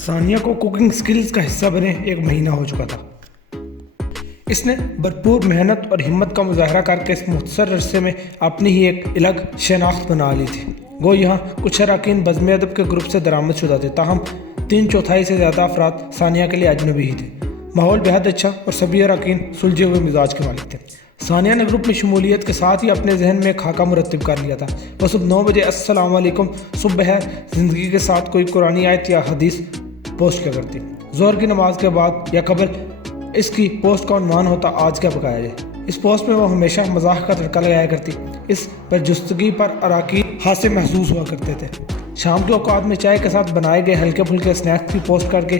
ثانیہ کو cooking skills کا حصہ بنے 1 مہینہ ہو چکا تھا۔ اس نے بھرپور محنت اور ہمت کا مظاہرہ کر کے اس مختصر عرصے میں اپنی ہی ایک الگ شناخت بنا لی تھی۔ گو یہاں کچھ اراکین بزم ادب کے گروپ سے درآمد شدہ تھے، تاہم 3/4 سے زیادہ افراد ثانیہ کے لیے اجنبی ہی تھے۔ ماحول بہت اچھا اور سبھی اراکین سلجھے ہوئے مزاج کے مالک تھے۔ ثانیہ نے گروپ میں شمولیت کے ساتھ ہی اپنے ذہن میں ایک خاکہ مرتب کر لیا تھا۔ وہ صبح 9 بجے السلام علیکم، صبح ہے زندگی کے ساتھ کوئی قرآنی آیت یا حدیث پوسٹ کیا کرتی۔ ظہر کی نماز کے بعد یا قبل اس کی پوسٹ کا عنوان ہوتا آج کیا پکایا جائے۔ اس پوسٹ میں وہ ہمیشہ مزاح کا تڑکا لگایا کرتی۔ اس پر جستگی پر اراکین حاصل محسوس ہوا کرتے تھے۔ شام کے اوقات میں چائے کے ساتھ بنائے گئے ہلکے پھلکے اسنیکس کی پوسٹ کر کے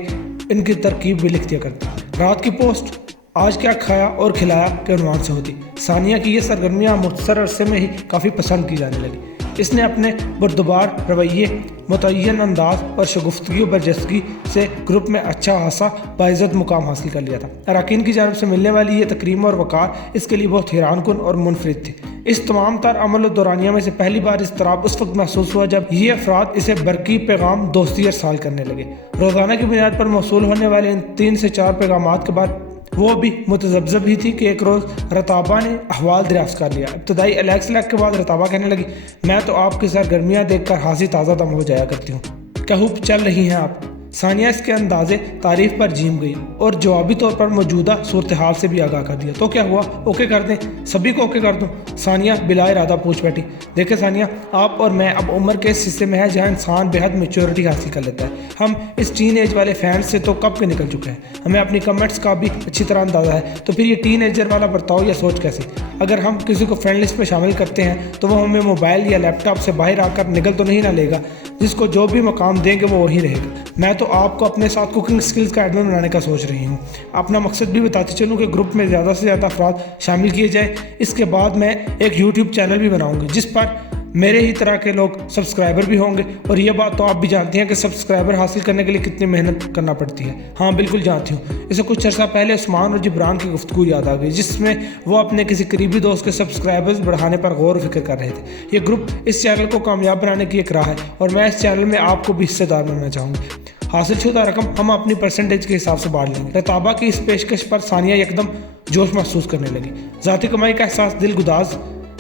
ان کی ترکیب بھی لکھ دیا کرتی۔ رات کی پوسٹ آج کیا کھایا اور کھلایا کے عنوان سے ہوتی۔ ثانیہ کی یہ سرگرمیاں مختصر عرصے میں ہی کافی پسند کی جانے لگی۔ اس نے اپنے بردبار رویے، متعین انداز اور شگفتگی و برجستگی سے گروپ میں اچھا خاصا باعزت مقام حاصل کر لیا تھا۔ اراکین کی جانب سے ملنے والی یہ تکریم اور وقار اس کے لیے بہت حیران کن اور منفرد تھی۔ اس تمام تر عمل و دورانیہ میں سے پہلی بار اضطراب اس وقت محسوس ہوا جب یہ افراد اسے برقی پیغام دوستی ارسال کرنے لگے۔ روزانہ کی بنیاد پر موصول ہونے والے ان 3 سے 4 پیغامات کے بعد وہ بھی متذبذب ہی تھی کہ ایک روز رتابہ نے احوال دریافت کر لیا۔ ابتدائی الیکس کے بعد رتابہ کہنے لگی، میں تو آپ کی سرگرمیاں دیکھ کر خاصی تازہ دم ہو جایا کرتی ہوں۔ کیا خوب چل رہی ہیں آپ؟ ثانیہ اس کے اندازے تعریف پر جھیم گئی اور جوابی طور پر موجودہ صورتحال سے بھی آگاہ کر دیا۔ تو کیا ہوا؟ اوکے کر دیں؟ سبھی کو اوکے کر دوں؟ ثانیہ بلا ارادہ پوچھ بیٹھی۔ دیکھیں ثانیہ، آپ اور میں اب عمر کے اس حصے میں ہیں جہاں انسان بہت میچورٹی حاصل کر لیتا ہے۔ ہم اس ٹین ایج والے فینس سے تو کب کے نکل چکے ہیں۔ ہمیں اپنی کمنٹس کا بھی اچھی طرح اندازہ ہے، تو پھر یہ ٹین ایجر والا برتاؤ یا سوچ کیسی؟ اگر ہم کسی کو فرینڈ لسٹ میں شامل کرتے ہیں تو وہ ہمیں موبائل یا لیپ ٹاپ سے باہر آ کر نکل تو نہیں نہ لے گا۔ جس کو جو بھی مقام دیں گے وہ وہی رہے گا۔ میں تو آپ کو اپنے ساتھ کوکنگ سکلز کا ایڈمن بنانے کا سوچ رہی ہوں۔ اپنا مقصد بھی بتاتی چلوں کہ گروپ میں زیادہ سے زیادہ افراد شامل کیے جائیں۔ اس کے بعد میں ایک یوٹیوب چینل بھی بناؤں گی جس پر میرے ہی طرح کے لوگ سبسکرائبر بھی ہوں گے، اور یہ بات تو آپ بھی جانتی ہیں کہ سبسکرائبر حاصل کرنے کے لیے کتنی محنت کرنا پڑتی ہے۔ ہاں بالکل جانتی ہوں۔ اسے کچھ عرصہ پہلے عثمان اور جبران کی گفتگو یاد آ گئی جس میں وہ اپنے کسی قریبی دوست کے سبسکرائبرز بڑھانے پر غور و فکر کر رہے تھے۔ یہ گروپ اس چینل کو کامیاب بنانے کی ایک راہ ہے اور میں اس چینل میں آپ کو بھی حصہ دار بننا چاہوں گی۔ حاصل شدہ رقم ہم اپنی پرسنٹیج کے حساب سے بانٹ لیں گے۔ رتابہ کی اس پیشکش پر ثانیہ یکدم جوش محسوس کرنے لگی۔ ذاتی کمائی کا احساس دل گداز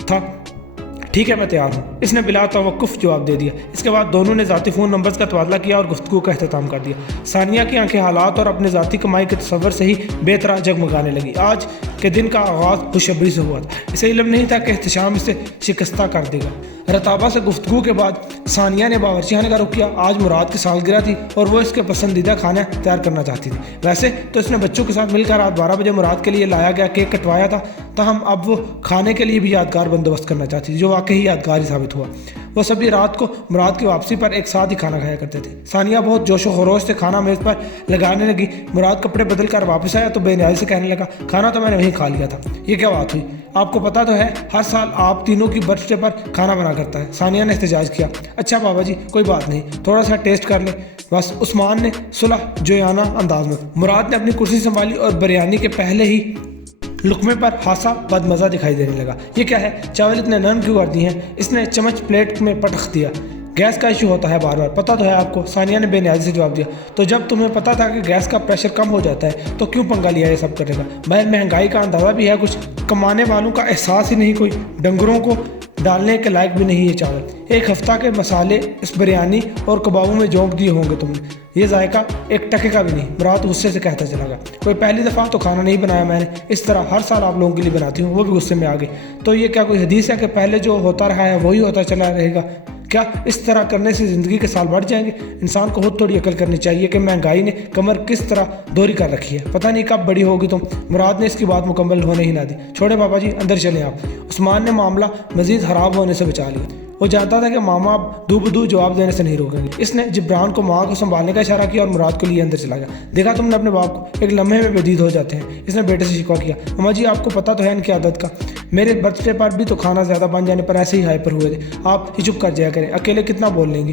تھا۔ ٹھیک ہے میں تیار ہوں، اس نے بلا توقف جواب دے دیا۔ اس کے بعد دونوں نے ذاتی فون نمبرز کا تبادلہ کیا اور گفتگو کا اختتام کر دیا۔ ثانیہ کی آنکھیں حالات اور اپنے ذاتی کمائی کے تصور سے ہی بے طرح جگمگانے لگی۔ آج کے دن کا آغاز خوشخبری سے ہوا تھا۔ اسے علم نہیں تھا کہ احتشام اسے شکستہ کر دے گا۔ رتابہ سے گفتگو کے بعد ثانیہ نے باورچی خانے کا رخ کیا۔ آج مراد کی سالگرہ تھی اور وہ اس کے پسندیدہ کھانا تیار کرنا چاہتی تھی۔ ویسے تو اس نے بچوں کے ساتھ مل کر رات 12 بجے مراد کے لیے لایا گیا کیک کٹوایا تھا، تاہم اب وہ کھانے کے لیے بھی یادگار بندوبست کرنا چاہتی تھی جو واقعی یادگار ہی ثابت ہوا۔ وہ سبھی رات کو مراد کی واپسی پر ایک ساتھ ہی کھانا کھایا کرتے تھے۔ ثانیہ بہت جوش و خروش سے کھانا میز پر لگانے لگی۔ مراد کپڑے بدل کر واپس آیا تو بے نیازی سے کہنے لگا، کھانا تو میں نے وہیں کھا لیا تھا۔ یہ کیا بات ہوئی؟ آپ کو پتا تو ہے ہر سال آپ تینوں کی برتھ ڈے پر کھانا بنا کرتا ہے۔ ثانیہ نے احتجاج کیا۔ اچھا بابا جی کوئی بات نہیں، تھوڑا سا ٹیسٹ کر لیں بس، عثمان نے صلح جویانہ انداز میں۔ مراد نے اپنی کرسی سنبھالی اور بریانی کے پہلے ہی لقمے پر خاصا بدمزہ دکھائی دینے لگا۔ یہ کیا ہے؟ چاول اتنے نرم کیوں کر دی ہیں؟ اس نے چمچ پلیٹ میں پٹخ دیا۔ گیس کا ایشو ہوتا ہے بار بار، پتہ تو ہے آپ کو، ثانیہ نے بے نیازی سے جواب دیا۔ تو جب تمہیں پتہ تھا کہ گیس کا پریشر کم ہو جاتا ہے تو کیوں پنگا لیا یہ سب کرنے کا؟ بہر مہنگائی کا اندازہ بھی ہے کچھ، کمانے والوں کا احساس ہی نہیں کوئی، ڈنگروں کو ڈالنے کے لائق بھی نہیں یہ چاول۔ 1 ہفتہ کے مسالے اس بریانی اور کبابوں میں جھونک دیے ہوں گے تم نے، یہ ذائقہ ایک ٹکے کا بھی نہیں۔ مراد غصے سے کہتا چلا گیا، کوئی پہلی دفعہ تو کھانا نہیں بنایا میں نے، اس طرح ہر سال آپ لوگوں کے لیے بناتی ہوں۔ وہ بھی غصے میں آ گئی، تو یہ کیا کوئی حدیث ہے کہ پہلے جو ہوتا رہا ہے وہی ہوتا چلا رہے گا؟ کیا اس طرح کرنے سے زندگی کے سال بڑھ جائیں گے؟ انسان کو خود تھوڑی عقل کرنی چاہیے کہ مہنگائی نے کمر کس طرح دوری کر رکھی ہے، پتہ نہیں کب بڑی ہوگی تم۔ مراد نے اس کی بات مکمل ہونے ہی نہ دی۔ چھوڑے بابا جی اندر چلیں آپ۔ عثمان نے معاملہ مزید خراب ہونے سے بچا لیا۔ وہ جانتا تھا کہ ماما اب دو بدو جواب دینے سے نہیں روکیں گے۔ اس نے جبران کو ماں کو سنبھالنے کا اشارہ کیا اور مراد کو لیے اندر چلا گیا۔ دیکھا تم نے اپنے باپ کو، ایک لمحے میں بدید ہو جاتے ہیں۔ اس نے بیٹے سے شکوہ کیا، ماما جی آپ کو پتہ تو ہے ان کی عادت کا، میرے برتھ ڈے پر بھی تو کھانا زیادہ بن جانے پر ایسے ہی ہائپر ہوئے تھے۔ آپ ہی چپ کر جایا کریں، اکیلے کتنا بول لیں گی۔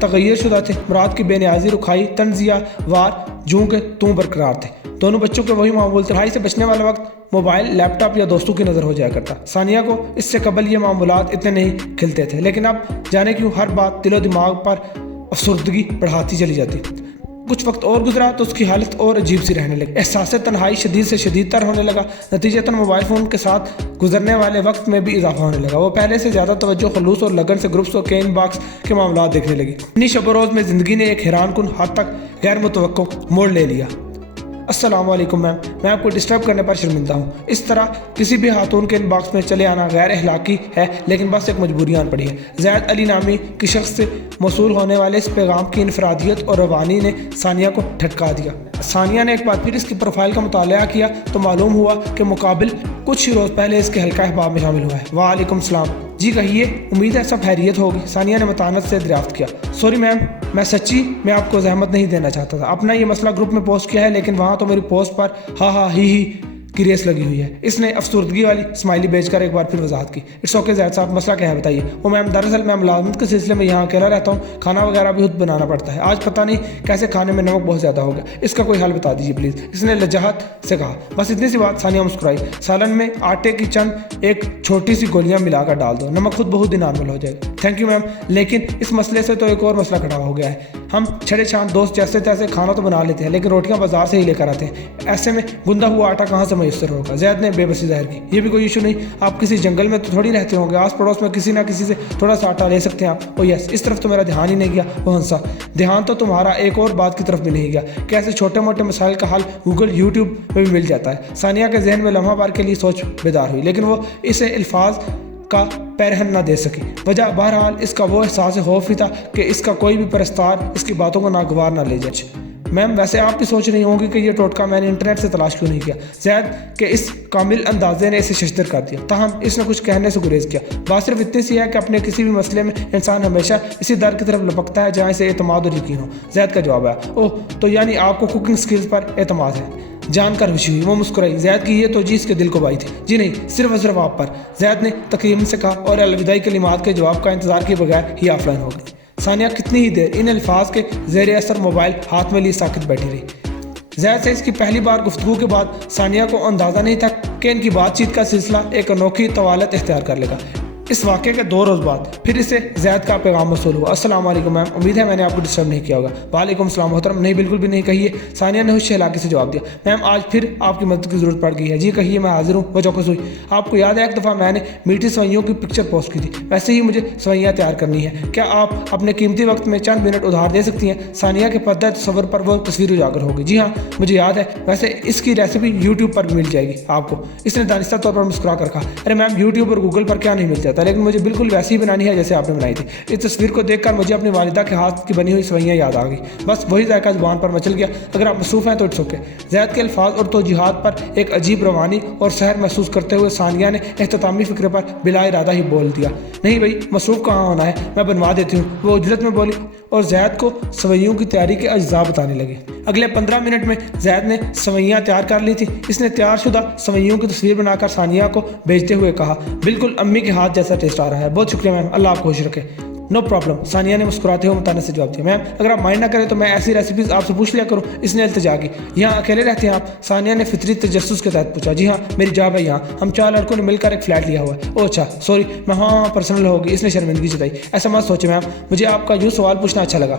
تغیر شدہ تھے۔ مراد کی بے نیازی، رکھائی، طنزیہ وار جوں کے توں برقرار تھے۔ دونوں بچوں کے وہی معمول تھے۔ پڑھائی سے بچنے والا وقت موبائل، لیپ ٹاپ یا دوستوں کی نظر ہو جایا کرتا۔ ثانیہ کو اس سے قبل یہ معمولات اتنے نہیں کھلتے تھے، لیکن اب جانے کیوں ہر بات دل و دماغ پر افسردگی بڑھاتی چلی جاتی۔ کچھ وقت اور گزرا تو اس کی حالت اور عجیب سی رہنے لگی۔ احساس تنہائی شدید سے شدید تر ہونے لگا۔ نتیجتاً موبائل فون کے ساتھ گزرنے والے وقت میں بھی اضافہ ہونے لگا۔ وہ پہلے سے زیادہ توجہ، خلوص اور لگن سے گروپس اور کین باکس کے معاملات دیکھنے لگی۔ انہی شب و روز میں زندگی نے ایک حیران کن حد تک غیر متوقع موڑ لے لیا۔ السلام علیکم میم، میں آپ کو ڈسٹرب کرنے پر شرمندہ ہوں۔ اس طرح کسی بھی خاتون کے ان باکس میں چلے آنا غیر اخلاقی ہے، لیکن بس ایک مجبوری آن پڑی ہے۔ زید علی نامی کی شخص سے موصول ہونے والے اس پیغام کی انفرادیت اور روانی نے ثانیہ کو ٹھٹکا دیا۔ ثانیہ نے ایک بار پھر اس کی پروفائل کا مطالعہ کیا تو معلوم ہوا کہ مقابل کچھ ہی روز پہلے اس کے حلقہ احباب میں شامل ہوا ہے۔ وعلیکم السلام، جی کہیے، امید ہے سب خیریت ہوگی، ثانیہ نے متانت سے دریافت کیا۔ سوری میم، میں آپ کو زحمت نہیں دینا چاہتا تھا۔ اپنا یہ مسئلہ گروپ میں پوسٹ کیا ہے، لیکن وہاں تو میری پوسٹ پر ہا ہا ہی کی ریس لگی ہوئی ہے۔ اس نے افسردگی والی اسمائلی بھیج کر ایک بار پھر وضاحت کی۔ اٹس اوکے زید صاحب، مسئلہ کیا ہے بتائیے۔ وہ میم، دراصل میں ملازمت کے سلسلے میں یہاں اکیلا رہتا ہوں، کھانا وغیرہ بھی خود بنانا پڑتا ہے۔ آج پتہ نہیں کیسے کھانے میں نمک بہت زیادہ ہو گیا، اس کا کوئی حل بتا دیجیے پلیز، اس نے لجاجت سے کہا۔ بس اتنی سی بات، ثانیہ مسکرائی۔ سالن میں آٹے کی چند ایک چھوٹی سی گولیاں ملا کر ڈال دو، نمک خود بہت ہی نارمل ہو جائے گا۔ تھینک یو میم، لیکن اس مسئلے سے تو ایک اور مسئلہ کھڑا ہو گیا ہے۔ ہم چھڑے چھان دوست جیسے تیسے کھانا تو بنا لیتے ہیں، لیکن روٹیاں بازار سے ہی لے کر آتے ہیں۔ ایسے میں گندا ہوا آٹا کہاں سے میسر ہوگا؟ زید نے بے بسی ظاہر کی۔ یہ بھی کوئی ایشو نہیں، آپ کسی جنگل میں تو تھوڑی رہتے ہوں گے، آس پڑوس میں کسی نہ کسی سے تھوڑا سا آٹا لے سکتے ہیں آپ۔ او یس، اس طرف تو میرا دھیان ہی نہیں گیا۔ وہ ہنسا۔ دھیان تو تمہارا ایک اور بات کی طرف بھی نہیں گیا کہ ایسے چھوٹے موٹے مسائل کا حل گوگل، یوٹیوب میں بھی مل جاتا ہے۔ ثانیہ کے ذہن میں لمحہ بھر کے لیے سوچ بیدار ہوئی، لیکن وہ اسے الفاظ کا پیرہن نہ دے سکی۔ وجہ بہرحال اس کا وہ احساس خوف ہی تھا کہ اس کا کوئی بھی پرستار اس کی باتوں کو ناگوار نہ لے جائے۔ میم، ویسے آپ بھی سوچ رہی ہوں گی کہ یہ ٹوٹکا میں نے انٹرنیٹ سے تلاش کیوں نہیں کیا۔ زید کے اس کامل اندازے نے اسے ششدر کر دیا، تاہم اس نے کچھ کہنے سے گریز کیا۔ بات صرف اتنی سی ہے کہ اپنے کسی بھی مسئلے میں انسان ہمیشہ اسی در کی طرف لپکتا ہے جہاں اسے اعتماد اور یقین ہو۔ زید کا جواب ہے، اوہ، تو یعنی آپ کو کوکنگ سکلز پر اعتماد ہے؟ جان کر خوشی ہوئی۔ وہ مسکرائی۔ زید کی یہ توجہ اس کے دل کو بائی تھی۔ جی نہیں، صرف اور صرف آپ پر، زید نے تقریباً سے کہا اور الوداعی کلمات کے جواب کا انتظار کیے بغیر ہی آف لائن ہو گئی۔ ثانیہ کتنی ہی دیر ان الفاظ کے زیر اثر موبائل ہاتھ میں لیے ساکت بیٹھی رہی۔ زید سے اس کی پہلی بار گفتگو کے بعد ثانیہ کو اندازہ نہیں تھا کہ ان کی بات چیت کا سلسلہ ایک انوکھی طوالت اختیار کر لے گا۔ اس واقعے کے 2 روز بعد پھر اسے زید کا پیغام موصول ہوا۔ السلام علیکم میم، امید ہے میں نے آپ کو ڈسٹرب نہیں کیا ہوگا۔ وعلیکم السلام محترم، نہیں بالکل بھی نہیں، کہیے، ثانیہ نے ہوش ہلاکی سے جواب دیا۔ میم، آج پھر آپ کی مدد کی ضرورت پڑ گئی ہے۔ جی کہیے، میں حاضر ہوں۔ وہ چوکس ہوئی۔ آپ کو یاد ہے ایک دفعہ میں نے میٹھی سوئیوں کی پکچر پوسٹ کی تھی، ویسے ہی مجھے سوئیاں تیار کرنی ہے، کیا آپ اپنے قیمتی وقت میں چند منٹ ادھار دے سکتی ہیں؟ ثانیہ کے پردہ تصور پر وہ تصویر اجاگر ہوگی۔ جی ہاں، مجھے یاد ہے، ویسے اس کی ریسیپی یوٹیوب پر بھی مل جائے گی آپ کو، اس نے دانستہ طور پر مسکرا کر کہا۔ ارے میم، یوٹیوب اور گوگل پر کیا نہیں مل جاتا، لیکن مجھے بالکل ویسی ہی بنانی ہے جیسے آپ نے بنائی تھی۔ اس تصویر کو دیکھ کر مجھے اپنی والدہ کے ہاتھ کی بنی ہوئی سوئیاں یاد آ گئی، بس وہی ذائقہ زبان پر مچل گیا۔ اگر آپ مصروف ہیں تو اٹس اوکے۔ زید کے الفاظ اور توجیحات پر ایک عجیب روانی اور سحر محسوس کرتے ہوئے ثانیہ نے اختتامی فقرے پر بلا ارادہ ہی بول دیا، نہیں بھائی، مصروف کہاں ہونا ہے، میں بنوا دیتی ہوں۔ وہ اجلت میں بولی اور زید کو سوئیوں کی تیاری کے اجزاء بتانے لگے۔ اگلے 15 منٹ میں زید نے سوئیاں تیار کر لی تھی۔ اس نے تیار شدہ سوئیوں کی تصویر بنا کر ثانیہ کو بھیجتے ہوئے کہا، بالکل امی کے ہاتھ جیسا ٹیسٹ آ رہا ہے، بہت شکریہ میم، اللہ آپ کو خوش رکھے۔ نو پرابلم، ثانیہ نے مسکراتے ہوئے متانت سے جواب دیا۔ میم، اگر آپ مائنڈ نہ کریں تو میں ایسی ریسیپیز آپ سے پوچھ لیا کروں، اس نے التجا کی۔ یہاں اکیلے رہتے ہیں آپ؟ ثانیہ نے فطری تجسس کے تحت پوچھا۔ جی ہاں، میری جاب ہے یہاں، ہم 4 لڑکوں نے مل کر ایک فلیٹ لیا ہوا ہے۔ او اچھا، سوری، میں ہاں پرسنل ہوگی، اس نے شرمندگی جتائی۔ ایسا مت سوچے میم، مجھے آپ کا یوں سوال پوچھنا اچھا لگا،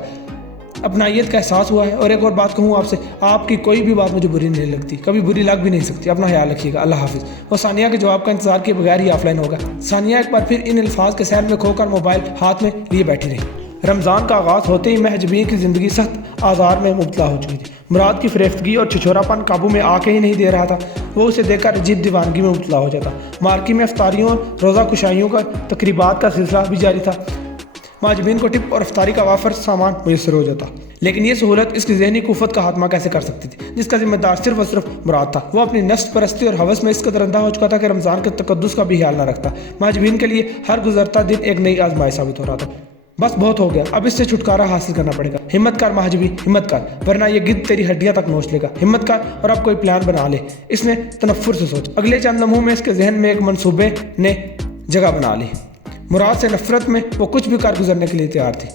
اپنائیت کا احساس ہوا ہے۔ اور ایک اور بات کہوں آپ سے، آپ کی کوئی بھی بات مجھے بری نہیں لگتی، کبھی بری لگ بھی نہیں سکتی، اپنا خیال رکھیے گا، اللہ حافظ۔ وہ ثانیہ کے جواب کا انتظار کیے بغیر ہی آف لائن ہوگا۔ ثانیہ ایک بار پھر ان الفاظ کے سحر میں کھو کر موبائل ہاتھ میں لیے بیٹھی رہی۔ رمضان کا آغاز ہوتے ہی محجبین کی زندگی سخت آزار میں مبتلا ہو چکی تھی۔ مراد کی فریفتگی اور چھچھورا پن قابو میں آ کے ہی نہیں دے رہا تھا، وہ اسے دیکھ کر عجیب دیوانگی میں مبتلا ہو جاتا۔ مارکی میں افطاریوں اور روزہ کشائیوں کا تقریبات کا سلسلہ بھی جاری تھا۔ ماجبین کو ٹپ اور افطاری کا وافر سامان میسر ہو جاتا، لیکن یہ سہولت اس کی ذہنی قوت کا خاتمہ کیسے کر سکتی تھی جس کا ذمہ دار صرف اور صرف مراد تھا۔ وہ اپنی نفس پرستی اور ہوس میں اس قدر اندھا ہو چکا تھا کہ رمضان کے تقدس کا بھی خیال نہ رکھتا۔ ماجبین کے لیے ہر گزرتا دن ایک نئی آزمائش ثابت ہو رہا تھا۔ بس بہت ہو گیا، اب اس سے چھٹکارا حاصل کرنا پڑے گا۔ ہمت کر مہجبی، ہمت کر، ورنہ یہ گدھ تیری ہڈیاں تک نوچ لے گا۔ ہمت کر اور اب کوئی پلان بنا لے، اس نے تنفر سے سوچا۔ اگلے چند لمحوں میں اس کے ذہن میں ایک منصوبے نے جگہ بنا لی۔ مراد سے نفرت میں وہ کچھ بھی کر گزرنے کے لیے تیار تھی۔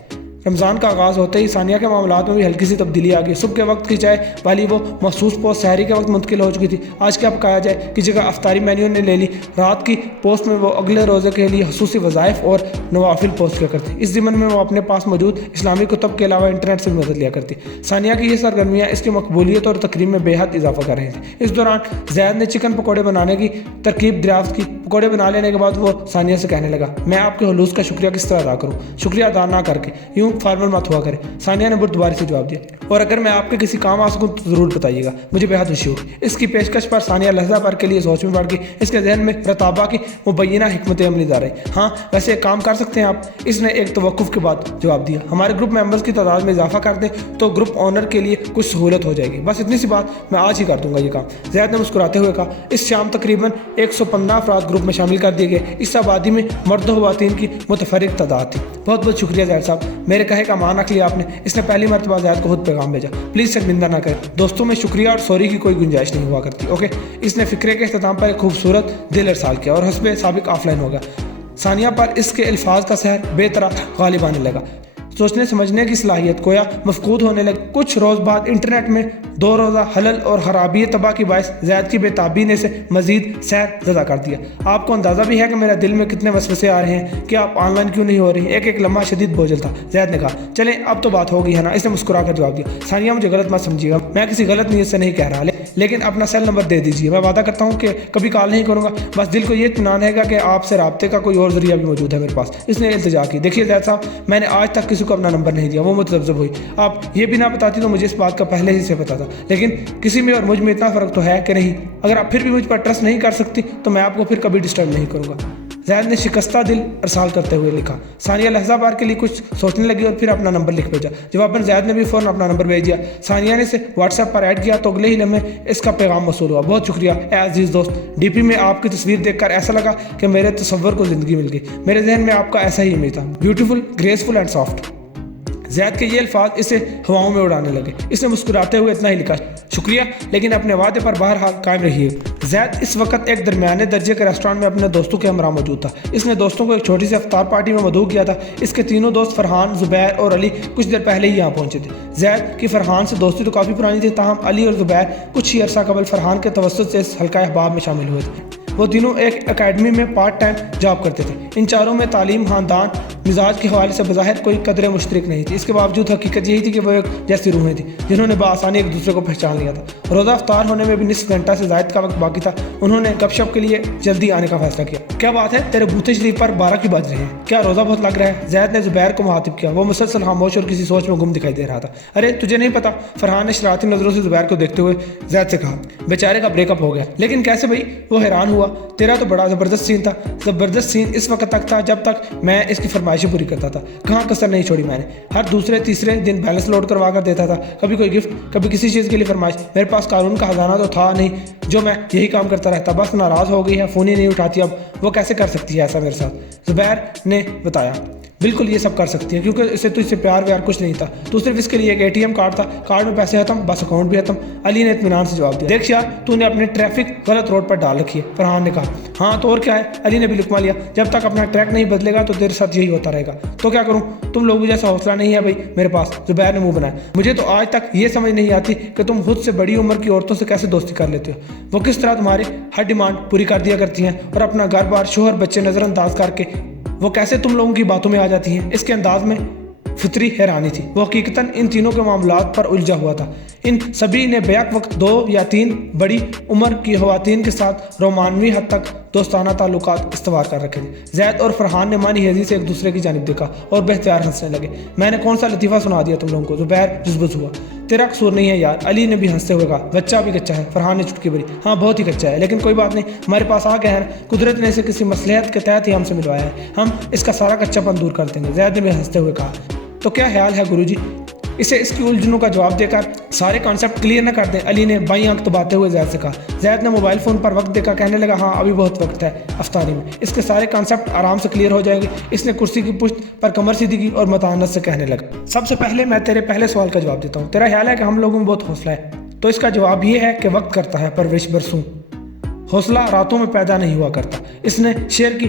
رمضان کا آغاز ہوتے ہی ثانیہ کے معاملات میں بھی ہلکی سی تبدیلی آ گئی۔ صبح کے وقت کی چائے والی وہ مخصوص پوسٹ سحری کے وقت منتقل ہو چکی تھی۔ آج کیا پکایا جائے کی جگہ افطاری مینیو نے لے لی۔ رات کی پوسٹ میں وہ اگلے روزے کے لیے خصوصی وظائف اور نوافل پوسٹ کیا کرتی۔ اس ضمن میں وہ اپنے پاس موجود اسلامی کتب کے علاوہ انٹرنیٹ سے بھی مدد لیا کرتی۔ ثانیہ کی یہ سرگرمیاں اس کی مقبولیت اور تقریب میں بے حد اضافہ کر رہی تھیں۔ اس دوران زید نے چکن پکوڑے بنانے کی ترکیب دریافت کی۔ پکوڑے بنا لینے کے بعد وہ ثانیہ سے کہنے لگا، میں آپ کے خلوص کا شکریہ کس طرح ادا کروں؟ شکریہ ادا نہ کر کے یوں فارمل مت ہوا کرے۔ ثانیہ نے بردباری سے جواب دیا، اور اگر میں آپ کے کسی کام آ سکوں تو ضرور بتائیے گا، مجھے بے حد خوشی ہوگی۔ اس کی پیشکش پر ثانیہ لحظہ بھر کے لیے سوچ میں پڑ گئی۔ اس کے ذہن میں رتابہ کی مبینہ حکمت عملی دار رہی۔ ہاں ویسے ایک کام کر سکتے ہیں آپ، اس نے ایک توقف کے بعد جواب دیا۔ ہمارے گروپ ممبرز کی تعداد میں اضافہ کر دیں تو گروپ اونر کے لیے کچھ سہولت ہو جائے گی۔ بس اتنی سی بات، میں آج ہی کر دوں گا یہ کام۔ زید نے مسکراتے ہوئے کہا۔ اس شام تقریباً 115 افراد گروپ میں شامل کر دیے گئے۔ اس آبادی میں مرد و خواتین کی متفرق تعداد تھی۔ بہت بہت شکریہ زید صاحب، میرے کہے کا مان رکھ لیا آپ نے۔ اس نے پہلی مرتبہ زید کو خود پیغام بھیجا، پلیز شرمندہ نہ کریں، دوستوں میں شکریہ اور سوری کی کوئی گنجائش نہیں ہوا کرتی، اوکے۔ اس نے فکرے کے اختتام پر ایک خوبصورت دل ارسال کیا اور حسب سابق آف لائن ہو گیا۔ ثانیہ پر اس کے الفاظ کا سحر بے طرح غالب آنے لگا۔ سوچنے سمجھنے کی صلاحیت گویا مفقود ہونے لگی۔ کچھ روز بعد انٹرنیٹ میں 2 روزہ حلل اور خرابی تباہ کی باعث زید کی بے تابی نے اسے مزید سیر زدہ کر دیا۔ آپ کو اندازہ بھی ہے کہ میرے دل میں کتنے وسوسے آ رہے ہیں کہ آپ آن لائن کیوں نہیں ہو رہی۔ ایک لمحہ شدید بوجھل تھا۔ زید نے کہا، چلیں اب تو بات ہو گئی ہے نا۔ اس نے مسکرا کر جواب دیا، ثانیہ مجھے غلط مت سمجھیے گا، میں کسی غلط نیت سے نہیں کہہ رہا، لیکن اپنا سیل نمبر دے دیجیے، میں وعدہ کرتا ہوں کہ کبھی کال نہیں کروں گا۔ بس دل کو یہ اطمینان رہے گا کہ آپ سے رابطے کا کوئی اور ذریعہ بھی موجود ہے میرے پاس۔ اس نے التجا کی، دیکھیے زید صاحب، میں نے آج تک کسی کو اپنا نمبر نہیں دیا۔ وہ متذبذب ہوئی، آپ یہ بھی نہ بتاتی تو مجھے اس بات کا پہلے ہی سے پتا تھا، لیکن کسی میں اور مجھ میں اتنا فرق تو ہے کہ نہیں، اگر آپ پھر بھی مجھ پر ٹرسٹ نہیں کر سکتی تو میں آپ کو پھر کبھی ڈسٹرب نہیں کروں گا، زید نے شکستہ دل ارسال کرتے ہوئے لکھا۔ ثانیہ لحظہ بار کے لیے کچھ سوچنے لگی اور پھر اپنا نمبر لکھ بھیجا۔ جواباً زید نے بھی فوراً اپنا نمبر بھیج دیا۔ ثانیہ نے اسے واٹس ایپ پر ایڈ کیا تو اگلے ہی لمحے اس کا پیغام موصول ہوا، بہت شکریہ اے عزیز دوست، ڈی پی میں آپ کی تصویر دیکھ کر ایسا لگا کہ میرے تصور کو زندگی مل گئی، میرے ذہن میں آپ کا ایسا ہی امیج تھا، بیوٹیفل، گریسفل اینڈ سافٹ۔ زید کے یہ الفاظ اسے ہواؤں میں اڑانے لگے۔ اس نے مسکراتے ہوئے اتنا ہی لکھا، شکریہ، لیکن اپنے وعدے پر بہرحال قائم رہیے۔ زید اس وقت ایک درمیانے درجے کے ریسٹورانٹ میں اپنے دوستوں کے ہمراہ موجود تھا۔ اس نے دوستوں کو ایک چھوٹی سی افطار پارٹی میں مدعو کیا تھا۔ اس کے تینوں دوست فرحان، زبیر اور علی کچھ دیر پہلے ہی یہاں پہنچے تھے۔ زید کی فرحان سے دوستی تو کافی پرانی تھی، تاہم علی اور زبیر کچھ ہی عرصہ قبل فرحان کے توسط سے اس حلقہ احباب میں شامل ہوئے تھے۔ وہ تینوں ایک اکیڈمی میں پارٹ ٹائم جاب کرتے تھے۔ ان چاروں میں تعلیم، خاندان، مزاج کے حوالے سے بظاہر کوئی قدرے مشترک نہیں تھی۔ اس کے باوجود حقیقت یہی تھی کہ وہ ایک جیسی روحیں تھیں جنہوں نے بآسانی ایک دوسرے کو پہچان لیا تھا۔ روزہ افطار ہونے میں بھی نصف گھنٹہ سے زائد کا وقت باقی تھا۔ انہوں نے گپ شپ کے لیے جلدی آنے کا فیصلہ کیا۔ کیا بات ہے، تیرے بوتے شریف پر 12 کی بج رہے ہیں، کیا روزہ بہت لگ رہا ہے؟ زید نے زبیر کو مخاطب کیا۔ وہ مسلسل خاموش اور کسی سوچ میں گم دکھائی دے رہا تھا۔ ارے تجھے نہیں پتا، فرحان نے شرارتی نظروں سے زبیر کو دیکھتے ہوئے زید سے کہا، بیچارے کا بریک اپ ہو گیا، لیکن کیسے بھائی؟ وہ حیران ہوا، تیرا تو بڑا زبردست سین تھا۔ زبردست سین اس وقت تک تھا جب تک میں اس کی فرمائشیں پوری کرتا تھا، کہاں کسر نہیں چھوڑی میں نے۔ ہر دوسرے تیسرے دن بیلنس لوڈ کروا کر دیتا تھا، کبھی کوئی گفٹ، کبھی کسی چیز کے لیے فرمائش۔ میرے پاس قانون کا خزانہ تو تھا نہیں جو میں یہی کام کرتا رہتا، بس ناراض ہو گئی ہے، فون ہی نہیں اٹھاتی، اب وہ کیسے کر سکتی ہے ایسا میرے ساتھ؟ زبیر نے بتایا، بالکل یہ سب کر سکتی ہے کیونکہ اسے تو اس سے پیار ویار کچھ نہیں تھا، تو صرف اس کے لیے ایک اے ٹی ایم کارڈ تھا، کارڈ میں پیسے ختم، بس اکاؤنٹ بھی ختم۔ علی نے اطمینان سے جواب دیا، دیکھ یار تو نے اپنے ٹریفک غلط روڈ پر ڈال رکھی ہے، فرحان نے کہا۔ ہاں تو اور کیا ہے، علی نے بھی لکما لیا، جب تک اپنا ٹریک نہیں بدلے گا تو تیرے ساتھ یہی ہوتا رہے گا۔ تو کیا کروں، تم لوگوں جیسا حوصلہ نہیں ہے بھائی میرے پاس، زبیر نے منہ بنایا۔ مجھے تو آج تک یہ سمجھ نہیں آتی کہ تم خود سے بڑی عمر کی عورتوں سے کیسے دوستی کر لیتے ہو، وہ کس طرح تمہاری ہر ڈیمانڈ پوری کر دیا کرتی ہیں، اور اپنا گھر بار، شوہر، بچے نظر انداز کر کے وہ کیسے تم لوگوں کی باتوں میں آ جاتی ہیں۔ اس کے انداز میں فطری حیرانی تھی۔ وہ حقیقتاً ان تینوں کے معاملات پر الجھا ہوا تھا۔ ان سبھی نے بیک وقت 2 یا 3 بڑی عمر کی خواتین کے ساتھ رومانوی حد تک دوستانہ تعلقات استوار کر رکھے تھے۔ زید اور فرحان نے مانی ہیزی سے ایک دوسرے کی جانب دیکھا اور بہتیار ہنسنے لگے۔ میں نے کون سا لطیفہ سنا دیا تم لوگوں کو؟ زبیر جذبت ہوا۔ تیرا قصور نہیں ہے یار، علی نے بھی ہنستے ہوئے کہا۔ بچہ بھی کچا ہے، فرحان نے چٹکی بھری۔ ہاں بہت ہی کچا ہے، لیکن کوئی بات نہیں، ہمارے پاس آ گیا ہے، قدرت نے اسے کسی مصلحت کے تحت ہی ہم سے ملوایا ہے، ہم اس کا سارا کچا پن دور کر دیں گے، زید نے بھی ہنستے ہوئے کہا۔ تو کیا خیال ہے گرو جی، اسے اس کی الجھنوں کا جواب دے کر سارے کانسیپٹ کلیئر نہ کر دیں؟ علی نے بائیں آنکھ دباتے ہوئے زید سے کہا۔ زید نے موبائل فون پر وقت دیکھا، کہنے لگا، ہاں ابھی بہت وقت ہے افطاری میں، اس کے سارے کانسیپٹ آرام سے کلیئر ہو جائیں گے۔ اس نے کرسی کی پشت پر کمر سیدھی کی اور متانت سے کہنے لگا، سب سے پہلے میں تیرے پہلے سوال کا جواب دیتا ہوں، تیرا خیال ہے کہ ہم لوگوں میں بہت حوصلہ ہے، تو اس کا جواب یہ ہے کہ وقت کرتا ہے پرورش برسوں، حوصلہ راتوں میں پیدا نہیں ہوا کرتا۔ اس نے شعر کی